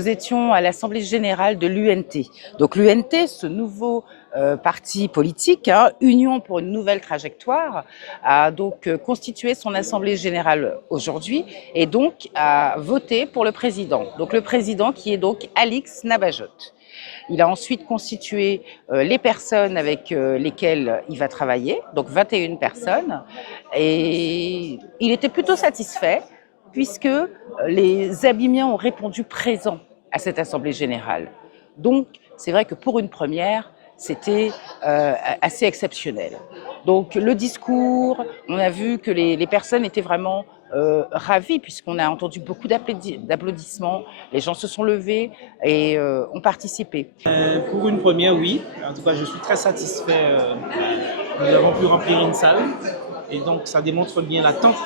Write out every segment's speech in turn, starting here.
nous étions à l'Assemblée générale de l'UNT. Donc l'UNT, ce nouveau parti politique, Union pour une nouvelle trajectoire, a donc constitué son Assemblée générale aujourd'hui et donc a voté pour le président. Donc le président qui est donc Alix Nabajot. Il a ensuite constitué les personnes avec lesquelles il va travailler, donc 21 personnes, et il était plutôt satisfait puisque les Abimiens ont répondu présent à cette Assemblée générale. Donc, c'est vrai que pour une première, c'était assez exceptionnel. Donc, le discours, on a vu que les personnes étaient vraiment ravies puisqu'on a entendu beaucoup d'applaudissements, les gens se sont levés et ont participé. Pour une première, oui. En tout cas, je suis très satisfait. Nous avons pu remplir une salle et donc ça démontre bien l'attente.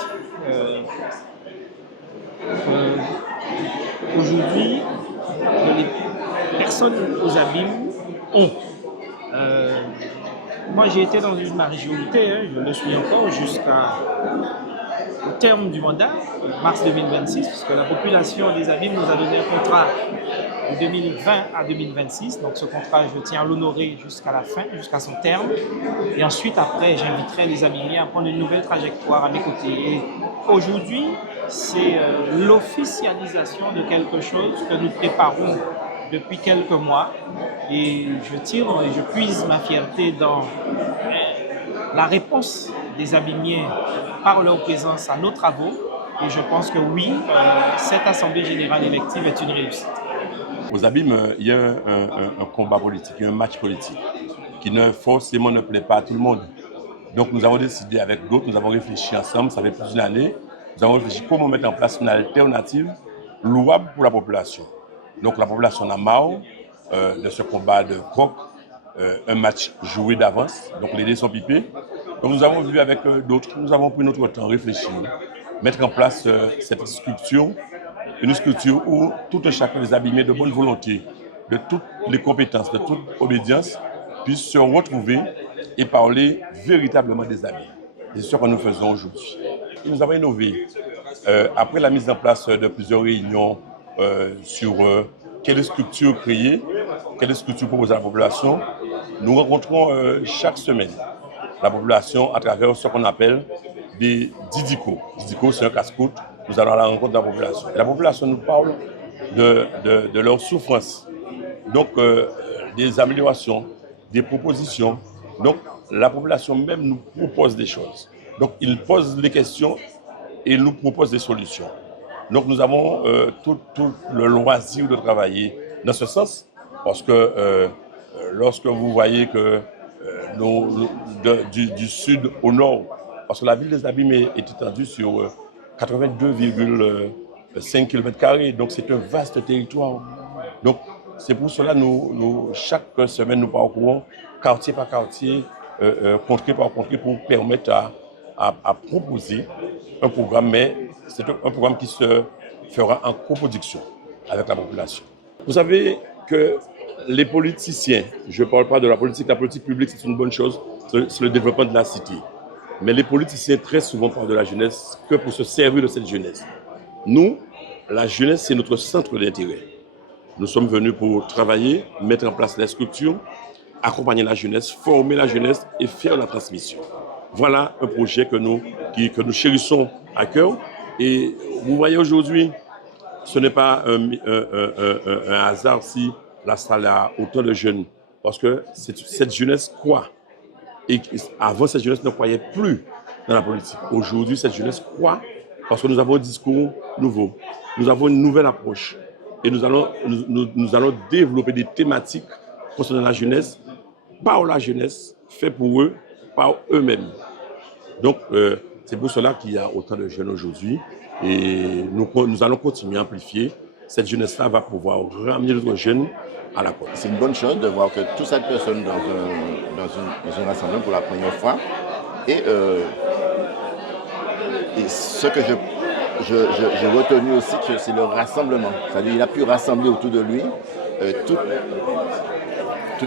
Aujourd'hui, que les personnes aux abîmes ont. Moi, j'ai été dans une majorité, je le suis encore jusqu'au terme du mandat, mars 2026, puisque la population des abîmes nous a donné un contrat de 2020 à 2026. Donc ce contrat, je tiens à l'honorer jusqu'à la fin, jusqu'à son terme. Et ensuite, après, j'inviterai les abîmiers à prendre une nouvelle trajectoire à mes côtés. Et aujourd'hui, c'est l'officialisation de quelque chose que nous préparons depuis quelques mois. Et je tire et je puise ma fierté dans la réponse des abîmiers par leur présence à nos travaux. Et je pense que oui, cette Assemblée générale élective est une réussite. Aux abîmes, il y a un combat politique, il y a un match politique qui ne forcément ne plaît pas à tout le monde. Donc nous avons décidé avec d'autres, nous avons réfléchi ensemble, ça fait plusieurs années, nous avons réfléchi comment mettre en place une alternative louable pour la population. Donc la population a marre de ce combat de coq, un match joué d'avance, donc les dés sont pipés. Donc nous avons vu avec d'autres, nous avons pris notre temps, réfléchir, mettre en place cette structure, une structure où tout un chacun des abîmés de bonne volonté, de toutes les compétences, de toute obédience, puissent se retrouver et parler véritablement des abîmes. C'est ce que nous faisons aujourd'hui. Nous avons innové. Après la mise en place de plusieurs réunions sur quelle structure créer, quelle structure proposer à la population, nous rencontrons chaque semaine la population à travers ce qu'on appelle des didicos. Didico, c'est un casse-croûte. Nous allons à la rencontre de la population. Et la population nous parle de leur souffrance. Donc, des améliorations, des propositions. Donc, la population même nous propose des choses. Donc, ils posent des questions et nous proposent des solutions. Donc, nous avons tout le loisir de travailler dans ce sens, parce que lorsque vous voyez que du sud au nord, parce que la ville des Abîmes est étendue sur 82,5 km², donc c'est un vaste territoire. Donc, c'est pour cela que chaque semaine, nous parcourons quartier par quartier, contrée par contrée, pour permettre à proposer un programme, mais c'est un programme qui se fera en coproduction avec la population. Vous savez que les politiciens, je ne parle pas de la politique publique, c'est une bonne chose, c'est le développement de la cité. Mais les politiciens très souvent parlent de la jeunesse que pour se servir de cette jeunesse. Nous, la jeunesse, c'est notre centre d'intérêt. Nous sommes venus pour travailler, mettre en place les structures, accompagner la jeunesse, former la jeunesse et faire la transmission. Voilà un projet que nous chérissons à cœur. Et vous voyez aujourd'hui, ce n'est pas un hasard si la salle a autant de jeunes. Parce que cette jeunesse croit. Et avant, cette jeunesse ne croyait plus dans la politique. Aujourd'hui, cette jeunesse croit parce que nous avons un discours nouveau. Nous avons une nouvelle approche. Et nous allons développer des thématiques concernant la jeunesse, par la jeunesse, fait pour eux, par eux-mêmes. Donc, c'est pour cela qu'il y a autant de jeunes aujourd'hui. Et nous allons continuer à amplifier. Cette jeunesse-là va pouvoir ramener d'autres jeunes à la côte. C'est une bonne chose de voir que toutes ces personnes dans un rassemblement pour la première fois. Et ce que j'ai retenu aussi, c'est le rassemblement. C'est-à-dire qu'il a pu rassembler autour de lui tous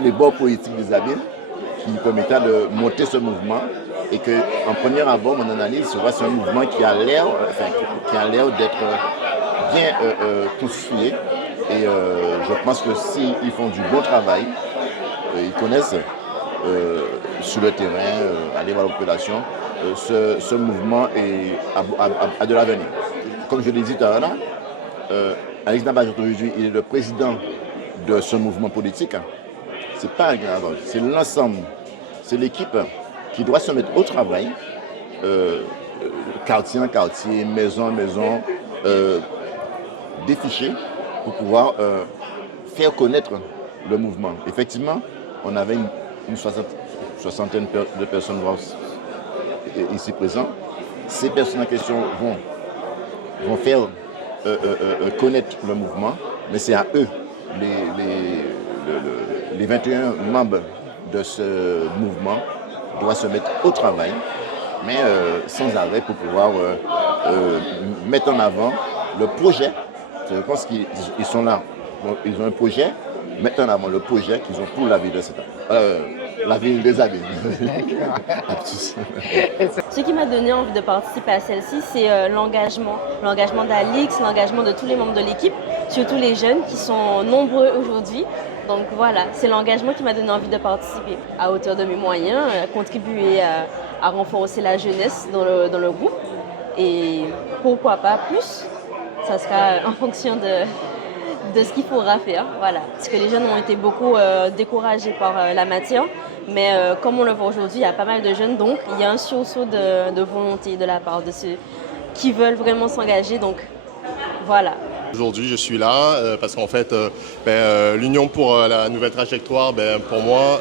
les bords politiques des Abîmes qui lui permettent de monter ce mouvement. Et qu'en premier abord, mon analyse sera sur un mouvement qui a l'air bien construit. Et je pense que s'ils font du bon travail, ils connaissent sur le terrain, aller voir la population, ce mouvement a de l'avenir. Comme je l'ai dit tout à l'heure, Alex Nabajot aujourd'hui, il est le président de ce mouvement politique. C'est pas Alex Nabajot, c'est l'ensemble, c'est l'équipe qui doit se mettre au travail, quartier en quartier, maison en maison, déficher pour pouvoir faire connaître le mouvement. Effectivement, on avait une soixantaine de personnes ici présentes. Ces personnes en question vont faire connaître le mouvement, mais c'est à eux, les 21 membres de ce mouvement, doivent se mettre au travail, mais sans arrêt pour pouvoir mettre en avant le projet. Je pense qu'ils sont là, ils ont un projet, mettre en avant le projet qu'ils ont pour la ville de cette la ville des Abîmes. Ce qui m'a donné envie de participer à celle-ci, c'est l'engagement d'Alix, l'engagement de tous les membres de l'équipe, surtout les jeunes qui sont nombreux aujourd'hui. Donc voilà, c'est l'engagement qui m'a donné envie de participer à hauteur de mes moyens, contribuer à renforcer la jeunesse dans le groupe et pourquoi pas plus, ça sera en fonction de ce qu'il faudra faire, voilà. Parce que les jeunes ont été beaucoup découragés par la matière, mais comme on le voit aujourd'hui, il y a pas mal de jeunes, donc il y a un sursaut de volonté de la part de ceux qui veulent vraiment s'engager, donc voilà. Aujourd'hui, je suis là parce qu'en fait, l'Union pour la nouvelle trajectoire, pour moi,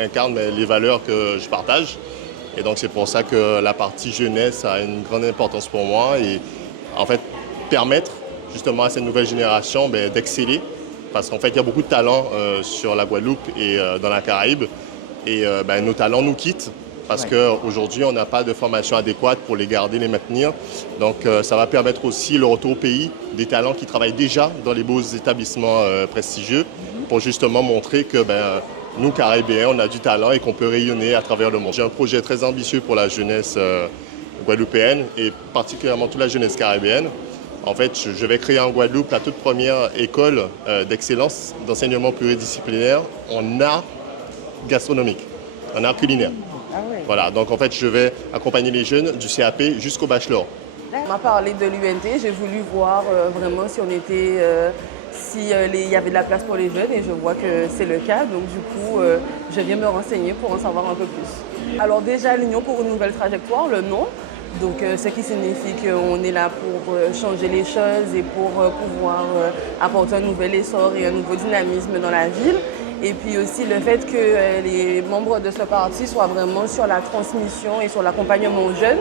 incarne les valeurs que je partage. Et donc, c'est pour ça que la partie jeunesse a une grande importance pour moi et en fait, permettre justement à cette nouvelle génération d'exceller. Parce qu'en fait, il y a beaucoup de talents sur la Guadeloupe et dans la Caraïbe. Et nos talents nous quittent parce qu'aujourd'hui, on n'a pas de formation adéquate pour les garder, les maintenir. Donc, ça va permettre aussi le retour au pays des talents qui travaillent déjà dans les beaux établissements prestigieux pour justement montrer que nous, Caribéens, on a du talent et qu'on peut rayonner à travers le monde. J'ai un projet très ambitieux pour la jeunesse guadeloupéenne et particulièrement toute la jeunesse caribéenne. En fait, je vais créer en Guadeloupe la toute première école d'excellence d'enseignement pluridisciplinaire en art gastronomique, en art culinaire. Ah oui. Voilà, donc en fait, je vais accompagner les jeunes du CAP jusqu'au bachelor. On m'a parlé de l'UNT, j'ai voulu voir vraiment si on était, y avait de la place pour les jeunes et je vois que c'est le cas. Donc du coup, je viens me renseigner pour en savoir un peu plus. Alors déjà, l'Union pour une nouvelle trajectoire, le nom. Donc ce qui signifie qu'on est là pour changer les choses et pour pouvoir apporter un nouvel essor et un nouveau dynamisme dans la ville. Et puis aussi le fait que les membres de ce parti soient vraiment sur la transmission et sur l'accompagnement aux jeunes.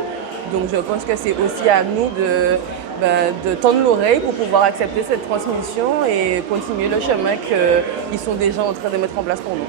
Donc je pense que c'est aussi à nous de tendre l'oreille pour pouvoir accepter cette transmission et continuer le chemin qu'ils sont déjà en train de mettre en place pour nous.